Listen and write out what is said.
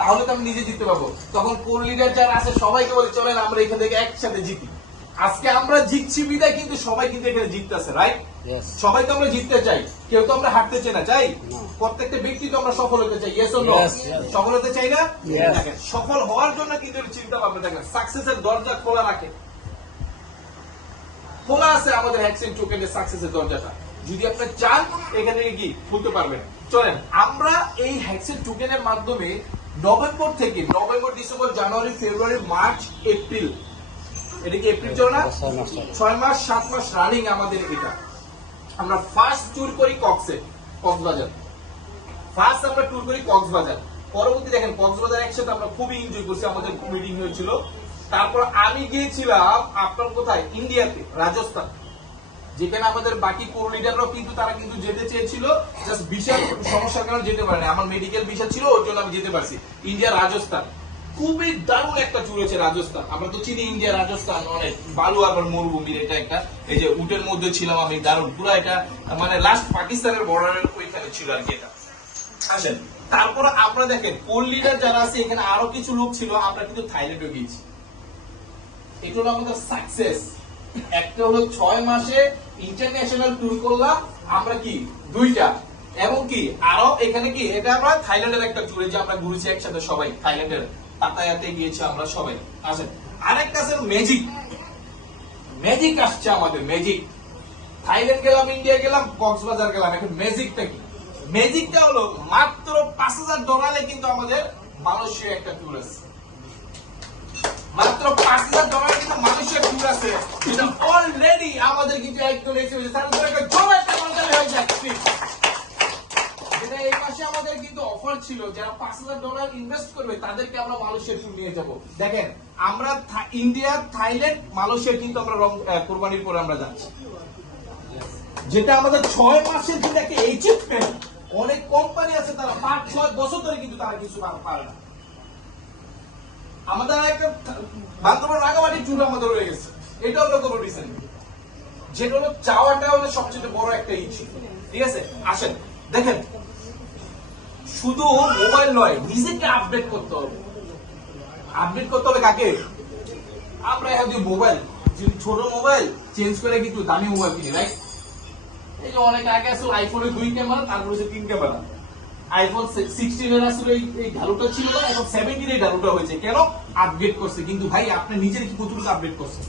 তাহলে তো আমি নিজে জিততে পারবো। তখন কোর লিডার যারা আছে সবাইকে বলি চলেন আমরা এখান থেকে একসাথে জিতি। আজকে আমরা জিতছি বিদায় কিন্তু সবাই কিন্তু এখানে জিততেছে, রাইট? সবাই তো আমরা জিততে চাই, কেউ তো আমরা হারতে চাই না, চাই? প্রত্যেকটা ব্যক্তি তো আমরা সফল হতে চাই, ইয়েস অর নো? সফল হতে চাই না? দেখেন সফল হওয়ার জন্য কিন্তু চিন্তা ভাবনা দেখেন, সাকসেসের দরজা খোলা রাখে, খোলা আছে আমাদের হ্যাকসেন টোকেনের সাকসেসের দরজাটা। যদি আপনি চান এখান থেকে কি খুলতে পারবেন। চলেন আমরা এই হ্যাকসেন টোকেনের মাধ্যমে নভেম্বর থেকে নভেম্বর, ডিসেম্বর, জানুয়ারি, ফেব্রুয়ারি, মার্চ, এপ্রিল, এটা কি এপ্রিল চলে না? 6 মাস 7 মাস রানিং আমাদের এটা। আমরা ফার্স্ট ট্যুর করি কক্সবাজার, ফার্স্ট আমরা ট্যুর করি কক্সবাজার। পরবর্তী দেখেন কক্সবাজার একসাথে আমরা খুবই এনজয় করছি, আমাদের মিটিং হয়েছিল। তারপর আমি গিয়েছিলাম আপনার কোথায়, ইন্ডিয়াতে, রাজস্থান, যেখানে আমাদের বাকি কোর লিডাররাও কিন্তু তারা কিন্তু যেতে চেয়েছিল, জাস্ট ভিসার সমস্যার কারণে যেতে পারে না। আমার মেডিকেল ভিসা ছিল, ওর জন্য আমি যেতে পারছি। ইন্ডিয়া রাজস্থান খুবই দারুণ একটা ট্যুর হয়েছে। রাজস্থান আমরা তো চিনি, ইন্ডিয়া রাজস্থান অনেক বালু আর মরুভূমির এটা একটা, এই যে উটের মধ্যে ছিলাম আমি, দারুণ পুরো এটা মানে লাস্ট পাকিস্তানের বর্ডারের ওইখানে ছিল আর কি এটা। আসেন তারপর আমরা দেখেন কোর লিডার যারা আছে এখানে আরো কিছু লোক ছিল, আমরা কিন্তু থাইল্যান্ডে গিয়েছি। এটা হলো আমাদের সাকসেস। একটা হলো 6 মাসে ইন্টারন্যাশনাল ট্যুর করলাম আমরা, কি দুইটা, এবং কি আরো এখানে কি এটা আমরা থাইল্যান্ডের একটা ট্যুরে যে আমরা ঘুরেছি একসাথে সবাই, থাইল্যান্ডের পাতায়াতে গিয়েছি আমরা সবাই। আসেন আরেকটা আছে ম্যাজিক, ম্যাজিক আসছে আমাদের, ম্যাজিক। থাইল্যান্ড গেলাম, ইন্ডিয়া গেলাম, কক্সবাজার গেলাম, এখন ম্যাজিকটা কি? ম্যাজিকটা হলো মাত্র $5,000 কিন্তু আমাদের মালয়েশিয়া একটা ট্যুর আছে। মাত্র $5,000 কিন্তু মালয়েশিয়া ট্যুর আছে, এটা অলরেডি আমাদের কিন্তু একদম এসে হয়েছে। তারপরে একটা জোর একটা মালগাড়ি হয়ে যায়। যেটা এই মাসে আমাদের কিন্তু অফার ছিল, যারা $5,000 ইনভেস্ট করবে তাদেরকে আমরা মালয়েশিয়া ট্যুর নিয়ে যাব। দেখেন আমরা ইন্ডিয়া, থাইল্যান্ড, মালয়েশিয়া কিন্তু আমরা কোরবানির পরে আমরা যাচ্ছি, যেটা আমাদের 6 মাসের যেটা একটা অ্যাচিভমেন্ট। অনেক কোম্পানি আছে তারা 5-6 বছর ধরে কিন্তু তারা কিছু পারে না। আমাদের একটা বান্দরবান রাঙামাটি ট্যুর আমাদের রয়ে গেছে, এটা হলো কোনো রিসেন্ট, যেটা হলো চাওয়াটা হলো সবচেয়ে বড় একটা ইস্যু, ঠিক আছে? আসেন দেখেন শুধু মোবাইল নয়, নিজেকে আপডেট করতে হবে। আপডেট করতে হবে কাকে? আমরা এখন যে মোবাইল, ছোট মোবাইল চেঞ্জ করে কিন্তু দামি মোবাইল কিনি, রাইট? এই যে অনেক আগে আসলে আইফোনের 2 ক্যামেরা, তারপরে 3 ক্যামেরা। আইফোন 16 এর আসলে এই ঢালুটা ছিল না, এখন 17 এর ঢালুটা হয়েছে। কেন? আপডেট করছে। কিন্তু ভাই আপনি নিজের কি কতটুকু আপডেট করছেন?